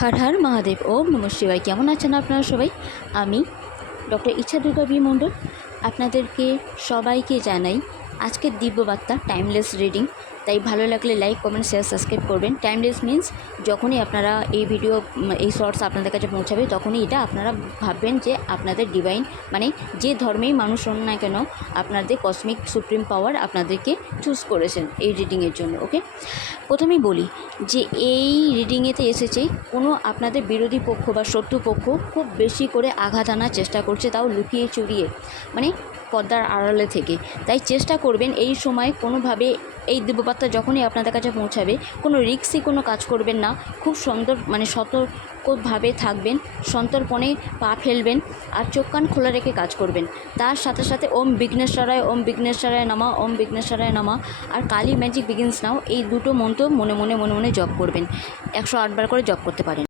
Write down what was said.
হর হর মহাদেব, ওম নমঃ শিবায়। কেমন আছেন আপনারা সবাই? আমি ডক্টর ইচ্ছা দুর্গা বি মণ্ডল আপনাদেরকে সবাইকে জানাই আজকের দিব্যবার্তা টাইমলেস রিডিং। তাই ভালো লাগলে লাইক, কমেন্ট, শেয়ার, সাবস্ক্রাইব করবেন। টাইমলেস মিন্স যখনই আপনারা এই ভিডিও এই শর্টস আপনাদের কাছে পৌঁছাবে তখনই এটা আপনারা ভাববেন যে আপনাদের ডিভাইন, মানে যে ধর্মেই মানুষ হন না কেন, আপনাদের কসমিক সুপ্রিম পাওয়ার আপনাদেরকে চুজ করেছেন এই রিডিংয়ের জন্য। ওকে, প্রথমেই বলি যে এই রিডিংয়েতে এসেছে কোনো আপনাদের বিরোধী পক্ষ বা শত্রু পক্ষ খুব বেশি করে আঘাত আনার চেষ্টা করছে, তাও লুকিয়ে চুরিয়ে, মানে পর্দার আড়ালে থেকে। তাই চেষ্টা করবেন এই সময় কোনোভাবে এই দিব্যবার্তা যখনই আপনাদের কাছে পৌঁছাবে কোনো রিস্কি কোনো কাজ করবেন না। খুব সুন্দর, মানে সতর্কভাবে থাকবেন, সন্তর্পণে পা ফেলবেন আর চোখ কান খোলা রেখে কাজ করবেন। তার সাথে সাথে ওম বিঘ্নেশ্বরায়, ওম বিঘ্নেশ্বরায় নামা, ওম বিঘ্নেশ্বরায় নামা আর কালী ম্যাজিক বিগিনস নাও, এই দুটো মন্ত্র মনে মনে জপ করবেন। 108 বার করে জপ করতে পারেন।